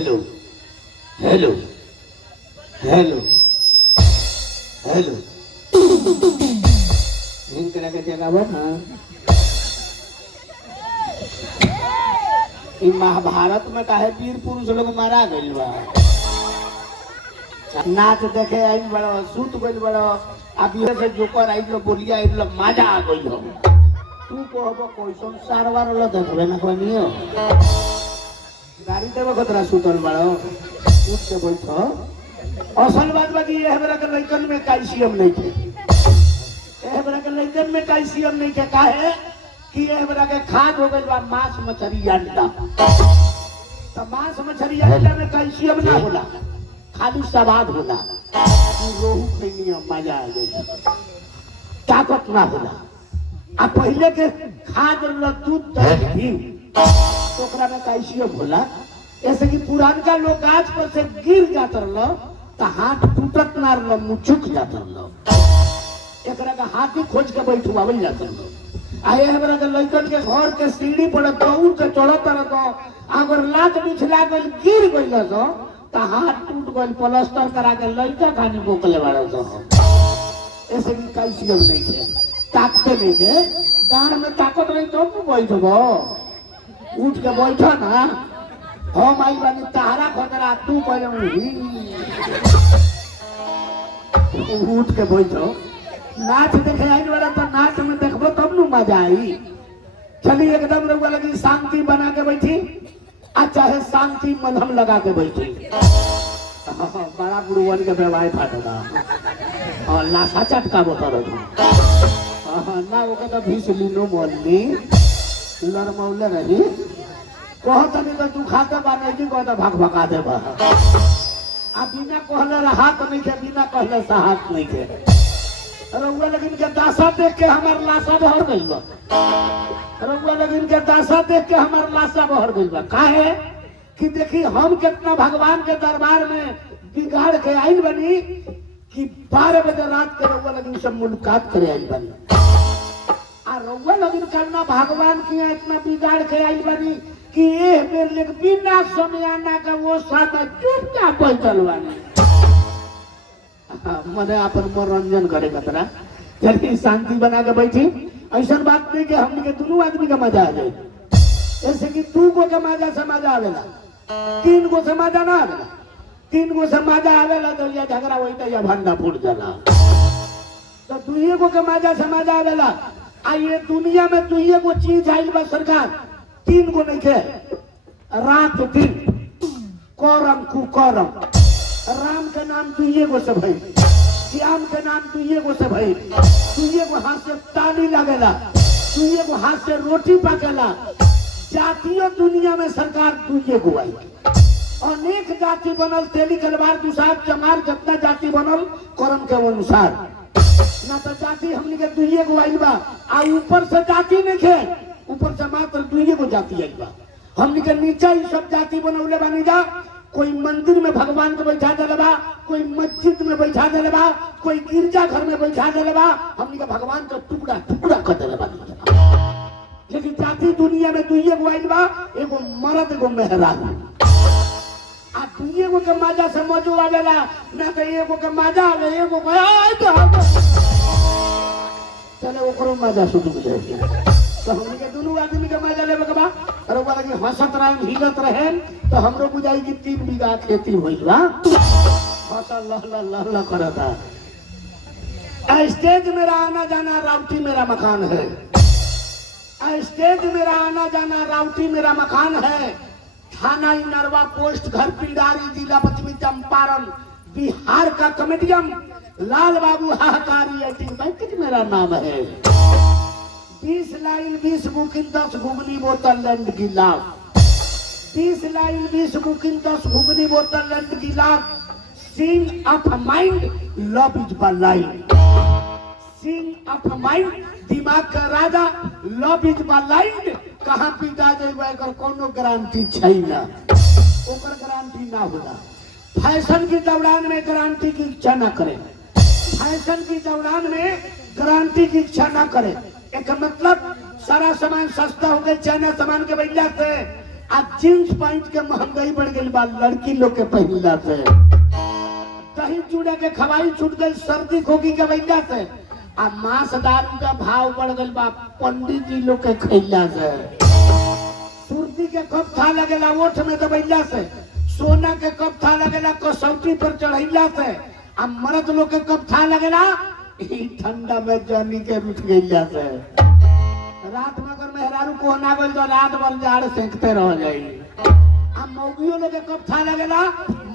Hello hello hello hello इनकरा के जगह ना इ महाभारत में काहे वीर पुरुष लोग मारा गइल बा। नाच देखे आई बड़ो सूत गइल बड़ो अब ये से जोकर आई लो बोलिया आई लो मजा आ गइल हो। तू कहबो कोइसन सारवार लो देखबे ना कोनियो गाड़ी देबो खतरा सुतल बड़ो उठ के बैठो। असल बात बा कि ये हमरा के लइकन में कैल्शियम नहीं थे। ये हमरा के लइकन में कैल्शियम नहीं थे काहे कि ये हमरा के खाद हो गइल बा मांस मछली अंडा। तो मांस मछली अंडा में कैल्शियम ना होला खाली स्वाद होला। रोहू खइनी मजा आ गई ताकत ना होला। आ पहले के खाद दूध दही तो ओकरा में कैल्शियम होला। ऐसे कि पुरानका लोग गाछ पर से गिर जात रहलो तो हाथ टूटत ना रहलो मुचुक जात रहलो। एकरा का हाथी खोज के बैठवावल जात रहलो। आए हमरा के लइकन के घर के सीढ़ी पर दौड़ के चढ़त रहतो अगर लात बिछला गइल गिर गइल तो हाथ टूट गइल प्लास्टर करा के लइका खानी बोकले बाड़ो तो। ऐसे कि कैल्शियम नहीं थे ताकते नहीं थे डांड में ताकत नहीं तो बैठबो उठ के बैठो ना। हम आई बानी तारा खतरा तू पहले उठ के बैठो। नाच देखे आई बड़ा तो नाच में देखबो तब नु मजा आई। चली एकदम रउआ लगी शांति बना के बैठी आ चाहे शांति मलहम लगा के बैठी। बड़ा बुढ़वन के बेवाई फाटदा और लाशा चटका बोतर ना ओके तो भीसलिनो मोलनी लरमौले रही कहत नहीं तो दुखाते बाने की कहता भाग भगा दे बा। आ बिना कहले राहत नहीं के बिना कहले साहत नहीं के। रउआ लेकिन के दासा देख के हमार लाशा बहर गइल बा। रउआ लेकिन के दासा देख के हमार लाशा बहर गइल बा। काहे कि देखी हम कितना भगवान के दरबार में बिगाड़ के आइल बनी कि 12 बजे रात के रउआ लेकिन से मुलाकात करे आइल बनी। आ रउआ लेकिन करना भगवान की इतना बिगाड़ के आइल बनी कि ए बेर लेक बिना समयाना का वो साथ चुपचाप बैठल बानी। मने अपन मनोरंजन करे कतरा चलिए शांति बना के बैठी। ऐसा बात नहीं कि हमने के दोनों आदमी का मजा आ जाए। ऐसे कि 2 गो के मजा से मजा आवेला 3 गो से मजा ना आवेला। 3 गो से मजा आवेला तो ये झगड़ा होता या भंडा फूट जाला। तो 2 गो के मजा से मजा आवेला। आ ये दुनिया में 2 गो चीज आइल बा सरकार 3 गो नहीं खे रात दिन करम कुकरम। राम के नाम 2 गो से भई श्याम के नाम 2 गो से भई 2 गो हाथ से ताली लगेला 2 गो हाथ से रोटी पकेला। जातियों दुनिया में सरकार 2 गो आई। अनेक जाति बनल तेली कलवार दुसार चमार जितना जाति बनल कर्म के अनुसार ना तो जाति हमने के 2 गो आई बा। आ ऊपर से जाति नहीं खे ऊपर से मात्र 2 गो जाति आई बा। हमने के नीचे ही सब जाति बनौले बानी जा। कोई मंदिर में भगवान को बैठा दे बा कोई मस्जिद में बैठा दे बा कोई गिरजा घर में बैठा दे बा। हमने का भगवान का टुकड़ा टुकड़ा कर दे बा। लेकिन जाति दुनिया में 2 गो आइल बा एगो मर्द एगो मेहरान। आ 2 गो के मजा से मजो आवेला ना तो एगो के मजा आवे एगो चले ओकरो मजा सुन जाए। तो हमने के दोनों आदमी के मजा लेबे के बा और ओकरा लगे हंसत रहे हिलत रहे तो हमरो बुझाई कि 3 बीघा खेती होइल बा। फसल लह लह लह करता। स्टेज मेरा आना जाना राउटी मेरा मकान है। स्टेज मेरा आना जाना राउटी मेरा मकान है। थाना इनरवा पोस्ट घर पिंडारी जिला पश्चिमी चंपारण बिहार का कॉमेडियन लाल बाबू हाहाकारी एक्टिंग बैंक मेरा नाम है। 20 लाइन 20 बुकिंग 10 घुगनी बोतल लैंड गिलास 20 लाइन 20 बुकिंग 10 घुगनी बोतल लैंड गिलास। Scene of mind love is blind. Scene of mind दिमाग का राजा लव इज ब्लाइंड। कहाँ पीटा जाएगा एकर कोनो गारंटी छै ना ओकर गारंटी ना होला। फैशन की दौरान में गारंटी की इच्छा ना करें। फैशन की दौरान में गारंटी की इच्छा ना करें। एक मतलब सारा सामान सस्ता हो गया चाइना सामान के वजह से आज जींस पैंट के महंगाई बढ़ गई बा लड़की लोग के पहनला से, दही चूड़ा के खवाई छूट गई सर्दी खोखी के वजह से, आ मांस दारू का भाव बढ़ गई बा पंडित जी लोग के खैला से, सुर्ती के कब था लगेला ओठ में दबैला से, सोना के कब था लगेला कसौटी पर चढ़ैला से, आ मर्द लोग के कब था लगेला ठंडा में जनी के रुठ गईला से। रात में अगर मेहरारू को ना गई तो रात भर जाड़ सेकते रह जाई। आ मौगियों लोग के कब था लगेला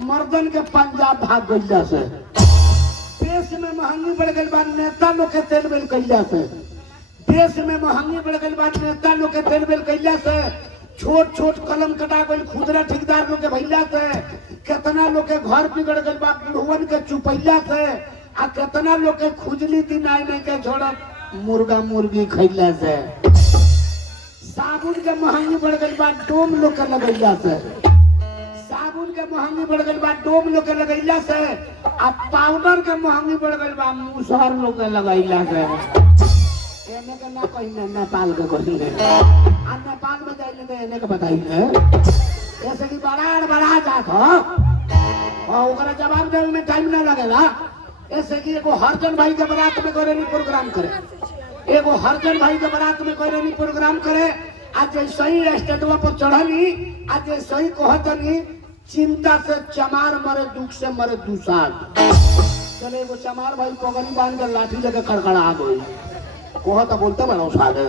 मर्दन के पंजाब भाग गईला से। देश में महंगी बढ़ गई बा नेता लोग के तेल बेल कैला से, देश में महंगी बढ़ गई बा नेता लोग के तेल बेल कैला से, छोट छोट कलम कटा गई खुदरा ठेकेदार लोग के भैला से, कितना लोग के घर बिगड़ गई बा बुढ़वन के चुपैला से, आ कितना लोग के खुजली दिन आई नहीं के छोड़ मुर्गा मुर्गी खैला से, साबुन के महंगी बढ़ गई बा डोम लोग के लगैला से, साबुन के महंगी बढ़ गई बा डोम लोग के लगैला से, आ पाउडर के महंगी बढ़ गई बा मुसहर लोग के लगैला से। एने के ना कहीं नेपाल के कहीं आ नेपाल में जाइले तो एने के बताइए ऐसे कि बड़ा जात हो और ओकरा जवाब देवे में टाइम ना लगेला। ऐसे कि एगो हरजन भाई के बारात में करे नहीं प्रोग्राम करे, एगो हरजन भाई के बारात में करे नहीं प्रोग्राम करे, आज सही स्टेटवा पर चढ़नी, आज सही कहतनी चिंता से चमार मरे दुख से मरे दूसाद। चले एगो चमार भाई पगड़ी बांध कर लाठी लेके कड़कड़ा गई कहत बोलते बड़ा सादे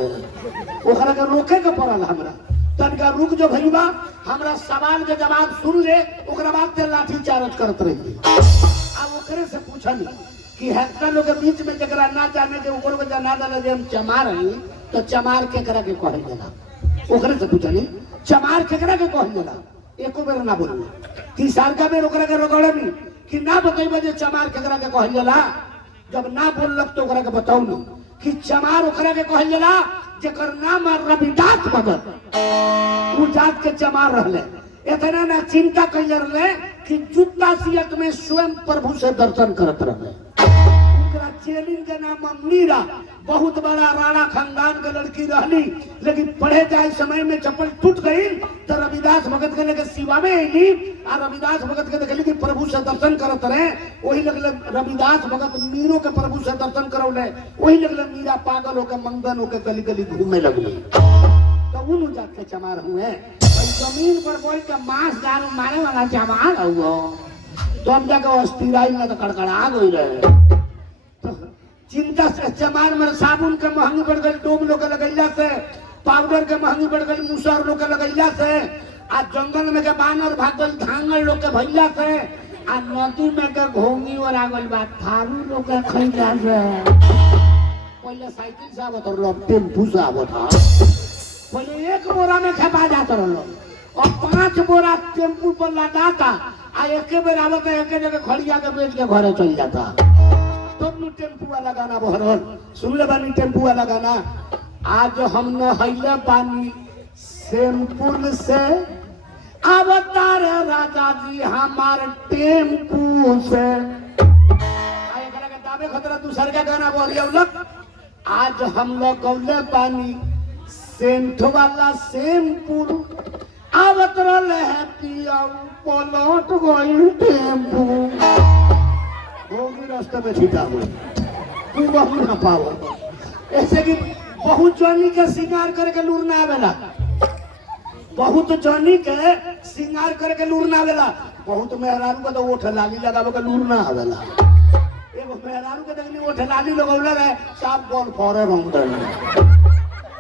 ओकरा के रोके के पड़ल हमरा तनका रुक जो भईबा हमरा सवाल के जवाब सुन ले ओकरा बाद ते लाठी चार्ज करत रही। अब ओकरे से पूछनी कि हेतना लोग के बीच में जकरा ना जाने के ऊपर को जाना दले जे हम चमार हई तो चमार केकरा के कहल जाला, ओकरे से पूछनी चमार केकरा के कहल जाला, एको बेर ना बोलू तीसर का बेर ओकरा के रगड़नी कि ना बताइबे जे चमार केकरा के कहल जाला। जब ना बोललक तो ओकरा के बताऊ न कि चमार ओकरा के कहल जाला जेकर नाम रविदास भगत उ जात के चमार रहले। इतना ना चिंता कैले रहले कि जूता सियत में स्वयं प्रभु से दर्शन करत रहले। उनका चेलिन के नाम मीरा बहुत बड़ा राणा खानदान के लड़की रहली, लेकिन पढ़े जाए समय में चप्पल टूट गई तो रविदास भगत के लेके सिवा में अली और रविदास भगत के देखली कि प्रभु से दर्शन करत रहे, वही लगले रविदास भगत मीरो के प्रभु से दर्शन करौले, वही लगले मीरा पागल होकर मंगन होकर गली गली घूमे लगली। तो उन जात के चमार हुए जमीन पर बोल के मांस दारू मारे वाला चमार हुआ तो हम जाके अस्थिराई में तो कड़कड़ा गई रहे। चिंता से चमार में साबुन के महंगी बढ़ गई डोम लोग के लगैला से, पाउडर के महंगी बढ़ गई मुसहर लोग के लगैला से, आ जंगल में के बानर भागल धांगल लोग के भैला से, आ नदी में के घोंगी और आगल बा थारू लोग के खैला से। पहले साइकिल से आवत रहो टेम्पू से आवत था, पहले एक बोरा में खेपा जाता रहो और 5 बोरा टेम्पू पर लादाता आ एक बेर आवत एक जगह खड़िया के बेच के घरे चल जाता। तुम टेम्पू वाला गाना बहरल सुन ले बानी टेम्पू वाला गाना। आज हम नहैले पानी सैंपल से अवतार राजा जी हमारे टेम्पू से। एकरा के दावे खतरा दूसर का गाना बोलियौलक आज हम लोग गौले पानी सेंट वाला सैंपल अवतरल है पिया पलट गई टेम्पू होगी रास्ते में छिटा हुई तू बहु ना पाओ। ऐसे कि बहुत जनी के श्रृंगार करके लूर ना आवेला, बहुत जनी के श्रृंगार करके लूर ना आवेला, बहुत मेहरारू को तो ओठ लाली लगावे के लूर ना आवेला। एगो मेहरारू के देखनी ओठ लाली लगौले रहे साफ बॉल फोरे रंग दे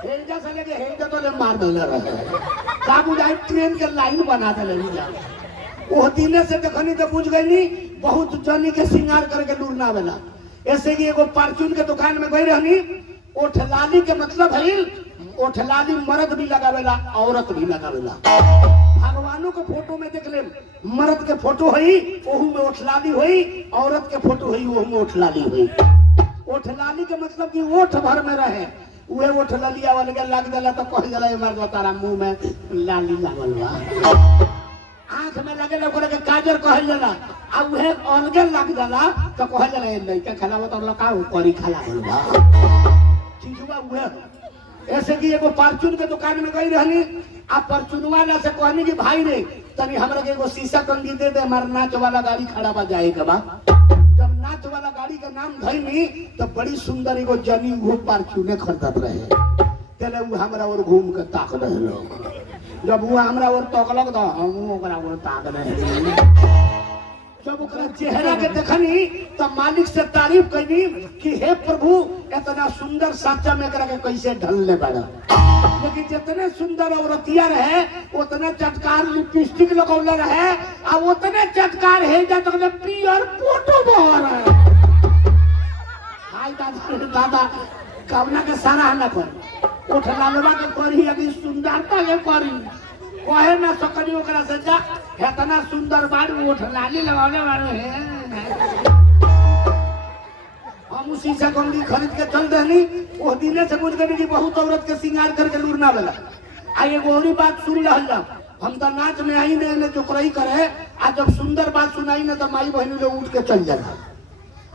हेजा से लेके हेजा तो ले मार देले रहे साबु जाई ट्रेन के लाइन बना देले जा ओ दिने से देखनी तो बुझ गईनी बहुत जनी के श्रृंगार करके लूर ना आवेला। ऐसे कि एगो परचून के दुकान में गई रहनी, ओठ लाली के मतलब है ओठ लाली मर्द भी लगावेला औरत भी लगावेला। भगवानों के फोटो में देख ले मर्द के फोटो है ओहू में ओठ लाली हुई, औरत के फोटो है ओहू में ओठ लाली हुई। ओठ लाली के मतलब कि ओठ भर में रहे उहे ओठ ललिया वाले के लग जाला तो कह जाला ए मर्द तारा मुंह में लाली लागल बा, आंख में लगे ओकरा के काजर कहल जाला आ उहे अलगे लग जाला तो कहल जाला ए लइका खलावत और लका करी खला होल बा ठीक बा। उहे ऐसे कि एगो परचून के दुकान में गई रहनी, आ परचून वाला से कहनी कि भाई रे तनी हमरा के एगो शीशा कंगी दे दे, हमार नाच वाला गाड़ी खड़ा बा जाए के बा। जब नाच वाला गाड़ी का नाम धइनी तो बड़ी सुंदर एगो जनी वो परचूने खरीदत रहे। चले वो हमरा और घूम के ताक रहे लोग। जब वो हमरा और तकलक तो हम ओकरा और ताक रहे। जब ओकरा चेहरा के देखनी तो मालिक से तारीफ कनी कि हे प्रभु इतना सुंदर साचा में एकरा के कैसे ढलले बड़ा। लेकिन जितने सुंदर औरतिया रहे उतने चटकार लिपस्टिक लगौले रहे, आ उतने चटकार है जब तक पियर फोटो बह रहे। हाय दादा कवना के सारा ना कर उठ लालवा के करी, अभी सुंदरता के करी कहे ना सकनी ओकरा से जा इतना सुंदर बाड़ू उठ लाली लगाने वाले हैं। हम उसी से कंगी खरीद के चल देनी। वो दिने से मुझ गई कि बहुत औरत के श्रृंगार करके लूरना वाला। आ एगो और बात सुन रहा, हम तो नाच में आई ने चोकरई करे, आ जब सुंदर बात सुनाई ना तो माई बहनी लोग उठ के चल जाना।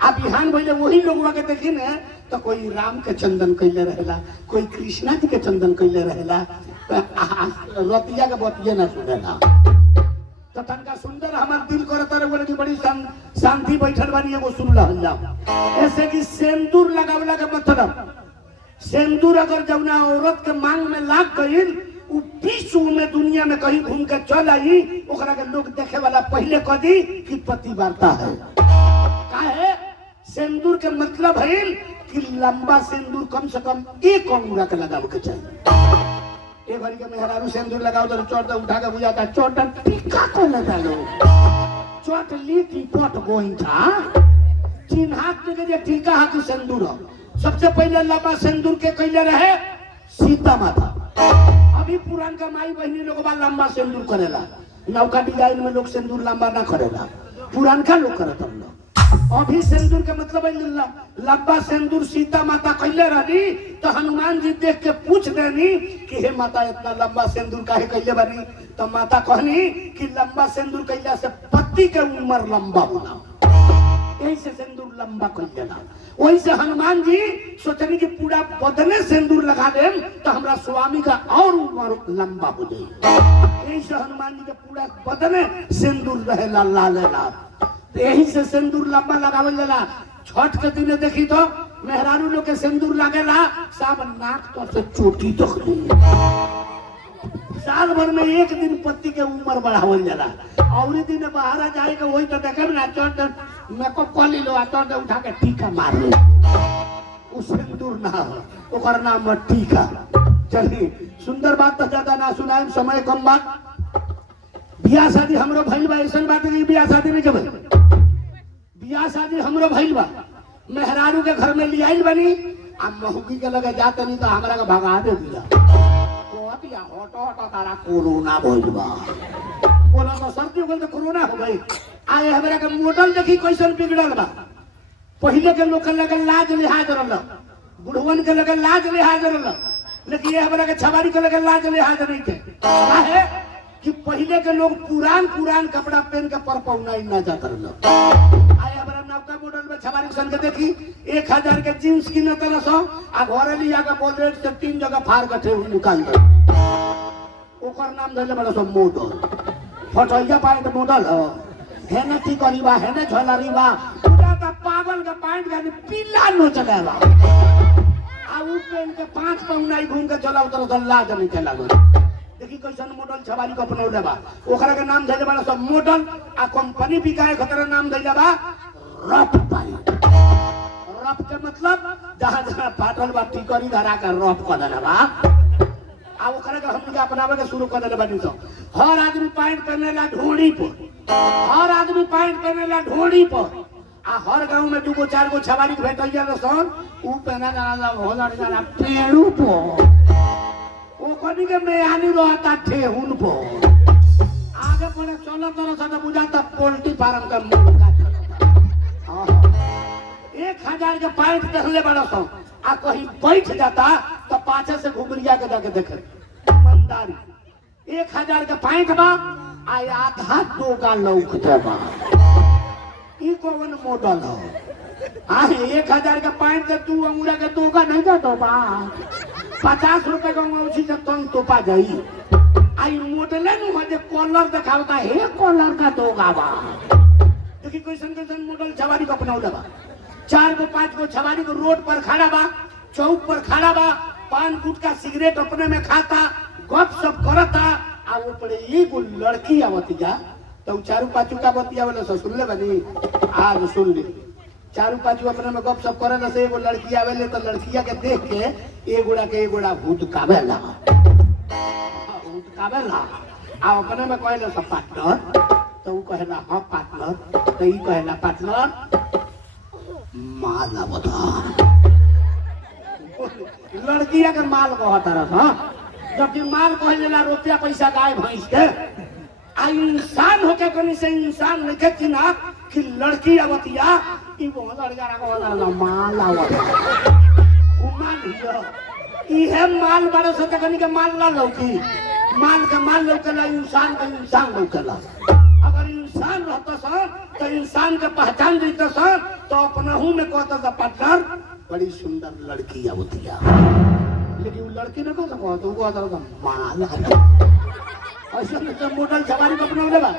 आप बिहान भैया वही लोग के देखी ने तो कोई राम के चंदन कैले रहेला, कोई कृष्णा जी के चंदन कैले रहेला, रतिया के बतिया ना सुनेला। तो तनका सुंदर हमार दिल करता रहे बोले कि बड़ी शांति बैठल बानी एगो सुन रहा। ऐसे कि सिंदूर लगावला के मतलब, सिंदूर अगर जौना औरत के मांग में लाग गईल उ विश्व में दुनिया में कहीं घूम के चल आई, ओकरा के लोग देखे वाला पहले कदी कि पति वार्ता है। काहे सिंदूर के मतलब है कि लंबा सिंदूर कम से कम एक अंगूरा के लगाव के चाहिए। एक भरी के मेहरारू सिंदूर लगाओ तो चोट उठा के बुझाता चोट टीका को लगा लो, चोट लीटी पट गोइठा चिन्हा के टीका है कि सिंदूर। सबसे पहले लंबा सिंदूर के कैले रहे सीता माता। अभी पुरान का माई बहनी लोग बा लंबा सिंदूर करेला, नौका डिजाइन में लोग सिंदूर लंबा ना करेला, पुरान का लोग करता हम लोग। अभी सिंदूर के मतलब है लंबा सिंदूर सीता माता कैले रही तो हनुमान जी देख के पूछ देनी कि हे माता इतना लंबा सिंदूर काहे कैले बनी। तो माता कहनी कि लंबा सिंदूर कैला से पति के उम्र लंबा होला, यही से सिंदूर लंबा कैले ना। वही से हनुमान जी सोचनी कि पूरा बदने सिंदूर लगा दे तो हमारा स्वामी का और उम्र लंबा हो जाए। यही से हनुमान जी के पूरा बदने सिंदूर रहे लाल लाल, यही से सिंदूर लंबा लगावल जाला। छठ के दिन देखी तो मेहरारू लोग के सिंदूर लागेला सब नाक तो से चोटी तक साल भर में एक दिन पति के उम्र बढ़ावल जाला। और दिन बाहर जाए के वही तो देखे ना चोट मेकअप कर लो आ तो उठा के टीका मार लो, उ सिंदूर ना हो ओकर नाम है टीका। चलिए सुंदर बात तो ज्यादा ना सुनाए, समय कम बात। बियाह शादी हमरो भइल बा, ऐसा बात नहीं बियाह शादी नहीं के बियाह शादी हमरो भइल बा। मेहरारू के घर में लियाइल बनी आ महुकी के लगे जाते नहीं तो हमरा के भगा दे दिया। कोटिया हटो हटो तारा कोरोना भइल बा, बोला तो सर्दी हो गई तो कोरोना हो गई। आए हमरा के मॉडल देखी कैसन बिगड़ल बा। पहले के लोग के लगे लाज लिहाज रहल, बुढ़वन के लगे लाज लिहाज रहल, लेकिन ये हमरा के छबारी के लगे लाज लिहाज नहीं थे। काहे कि पहले के लोग पुरान कपड़ा पहन के पर पौना ना जाता रह। आए हमारा नौका मॉडल में छबारी सन के देखी 1000 के जींस की न तरह सो आ घरे लिया के बोलेट से 3 जगह फाड़ के निकाल दे, ओकर नाम धले बड़ा सब मॉडल। फटैया पैंट मॉडल है न की करीबा है न झोलारीबा पूरा का पागल का पैंट का पीला नो चलेला आ उ पहन के 5 पौना घूम के चला उतर तो लाज नहीं चला गो। देखी कैसन मॉडल छबारी को अपनौले बा, ओकरा के नाम धइले बड़ा सब मॉडल। आ कंपनी बिकाए खतरा नाम धइले बा रफ पैंट। रफ के मतलब जहां जहां फाटल बा टिकरी धरा के रफ कर देला बा। आ ओकरा के हमनी के अपनावे के शुरू कर देले बानी। तो हर आदमी पैंट पहनेला ढोड़ी पर, हर आदमी पैंट पहनेला ढोड़ी पर। आ हर गांव में 2 4 गो छबारी भेटैया सन उ पहना जाला होला जाला पेड़ू पर, वो कनी के मेयानी रहता ठेहुन पो। आगे पड़े चलो तरह से बुझाता पोल्ट्री फार्म का मुर्गा चलता। 1000 के पैंट पहनले बड़ा सो आ कहीं बैठ जाता तो पाछे से घुमरिया के जाके देखे ईमानदारी। 1000 के पैंट बा आ आधा दोगा लौकते बा, ई कौन मॉडल हो? 1000 के पैंट के तू अंगूरा के दोगा नहीं जातो बा। 50 रुपए का मौसी से तन तोपा जाई आई मोटले नु हो जे कॉलर दिखावता है कॉलर का दो गावा देखी कैसन मॉडल छवारी को अपनाउला बा 4 गो 5 गो छवारी को रोड पर खड़ा बा चौक पर खड़ा बा पान गुटका सिगरेट अपने में खाता गप सप करता आ ऊपर एगो लड़की आवतिया तो चारू पांचू का बतिया वाला सुन ले बनी आज सुन ले चारू पांचू अपने में गप सप करे न से एगो लड़की आवेले तो लड़किया के देख के एगोड़ा भूत कावेला आ अपने में कहले सब पार्टनर तो वो कहला हां पार्टनर तो ई कहला पार्टनर माला बता लड़किया के माल कहता रहा जबकि माल कहलेला रुपया पैसा गाय भैंस के आ इंसान होके कनी से इंसान नहीं के ना कि लड़की आवतिया ई वो लड़का कहला माल आवत उ मान लियो इहे माल बारे से कनी के माल ला लौकी माल के माल लौकेला इंसान के इंसान लौकेला अगर इंसान रहता सा तो इंसान के पहचान देता सा तो अपनहू में कहता सा पार्टनर बड़ी सुंदर लड़की आवतिया लेकिन वो लड़की ने कहता वो कहता माल ऐसा तो मॉडल सवारी को अपना लेबा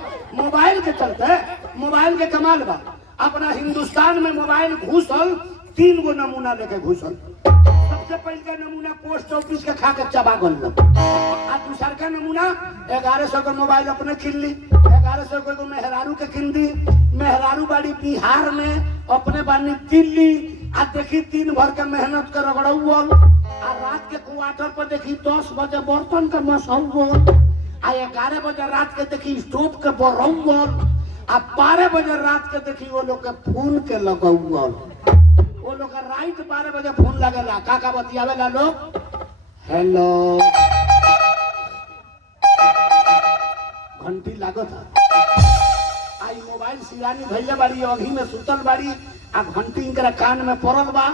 मोबाइल के चलते मोबाइल के कमाल बा अपना हिंदुस्तान में मोबाइल घुसल 3 गो नमूना लेके घुसल सबसे पहले का नमूना पोस्ट ऑफिस के खा के चबा गल आ दूसर का नमूना 1100 का मोबाइल अपने किन ली 1100 को मेहरारू के किन दी मेहरारू बाड़ी बिहार में अपने बानी दिल्ली आ देखी 3 भर के मेहनत के रगड़ौल आ रात के क्वार्टर पर देखी 10 बजे बर्तन के मसौल आ 11 बजे रात के देखी स्टोव के बरौल आ 12 बजे रात के देखी वो लोग के फोन के लगौल वो लोग का रात 12 बजे फोन लगेला का बतियावेला लोग हेलो घंटी लागत आई मोबाइल सिरानी धैले बाड़ी ओंघी में सुतल बाड़ी आ घंटी इनकरा कान में पड़ल बा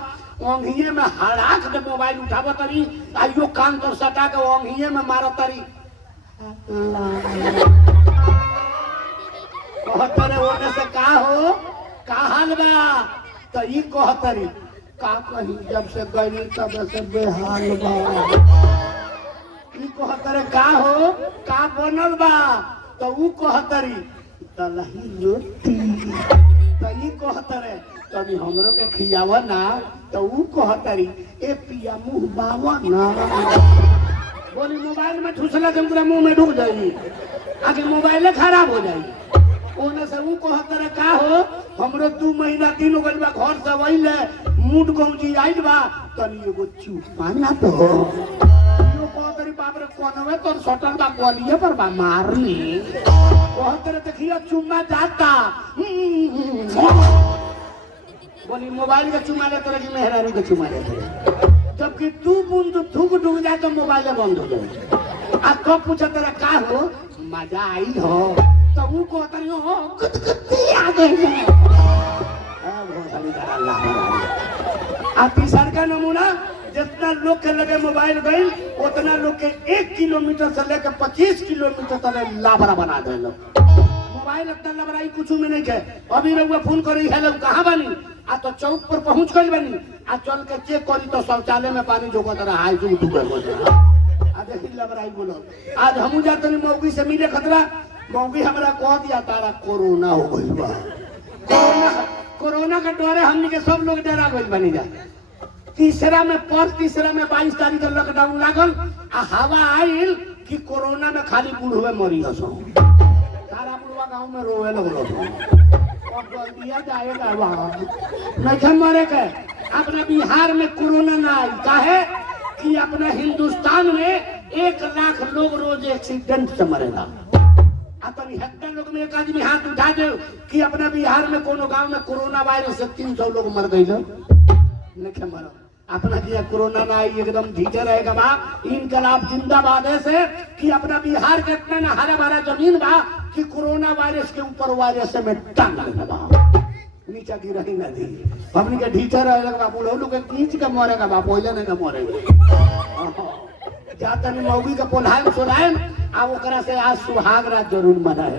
ओंघिए में हड़ाक के मोबाइल उठावत तरी आइयो कान तर सटा के ओंघिए में मारत तरी कहतरे ओने से का हो का हाल बा तो ई कहतरी का कही जब से गई तब से बेहाल बा ई कहतरे का हो का बनल बा तो ऊ कहतरी दलही रोटी तो ई कहतरे तभी हमरो के खियावा ना तो ऊ कहतरी ए पिया मुंह बावा ना बोली मोबाइल में ठुसला के पूरा मुंह में ढुक जाई आगे मोबाइल खराब हो जाई ओने से ऊ कहतरे का हो हमरो 2 महीना 3 हो गइल बा घर से वइले मूड गौजी आइल बा तनी एगो चुपा ना तो यो कहतरी बाप रे कोनवे तोर सटल बा गोलिए पर बा मारनी कहतरे देखियो चुम्मा जाता बोली मोबाइल का चुमा ले तरह की मेहरारू का चुमा ले जबकि तू बूंद थूक डूब जाए तो मोबाइल बंद हो जाए आ कब पूछा तेरा का हो मजा आई हो तो वो कहता नहीं हो कुछ आ गई आ तीसर का नमूना जितना लोग के लगे मोबाइल गई उतना लोग के 1 किलोमीटर से लेकर 25 किलोमीटर तक लाभरा बना दे लोग मोबाइल इतना लबराई कुछ में नहीं के अभी रउआ फोन करी हेलो कहाँ बनी आ तो चौक पर पहुंच गई बनी आ चल के चेक करी तो शौचालय में पानी जो तरह हाय जो डूबे आ देखी लबराई बोलो आज हमू जाते नहीं मौगी से मिले खतरा मौगी हमरा कह दिया तारा कोरोना हो गई बा कोरोना के डरे हमनी के सब लोग डरा गई बनी जा तीसरा में 22 तारीख के लॉकडाउन लागल आ हवा आइल कि कोरोना में खाली बूढ़वे मरी हसो सारा बुढ़वा गांव में रोवे लगलो और जल्दिया जाएगा वहां नहीं मरे के अपने बिहार में कोरोना ना आई काहे कि अपने हिंदुस्तान में 1 लाख लोग रोज एक्सीडेंट से मरेगा अपनी हेक्टर लोग में एक आदमी हाथ उठा दे कि अपना बिहार में कोनो गांव में कोरोना वायरस से 300 लोग मर गए नहीं मरो अपना किया कोरोना ना आई एकदम ढीचे रहेगा बा इनकलाब जिंदाबाद ऐसे कि अपना बिहार के इतना ना हरा भरा जमीन बा कि कोरोना वायरस के ऊपर वायरस में टांग लेगा नीचा गिरा ही ना दी हमनी के ढीचा रहेगा बा बोलो लोग के खींच के मरेगा बा पहले नहीं ना मरेगा जाता नहीं मौगी का पोल्हाएम सोलाएम आ ओकरा से आज सुहाग रात जरूर मनाए।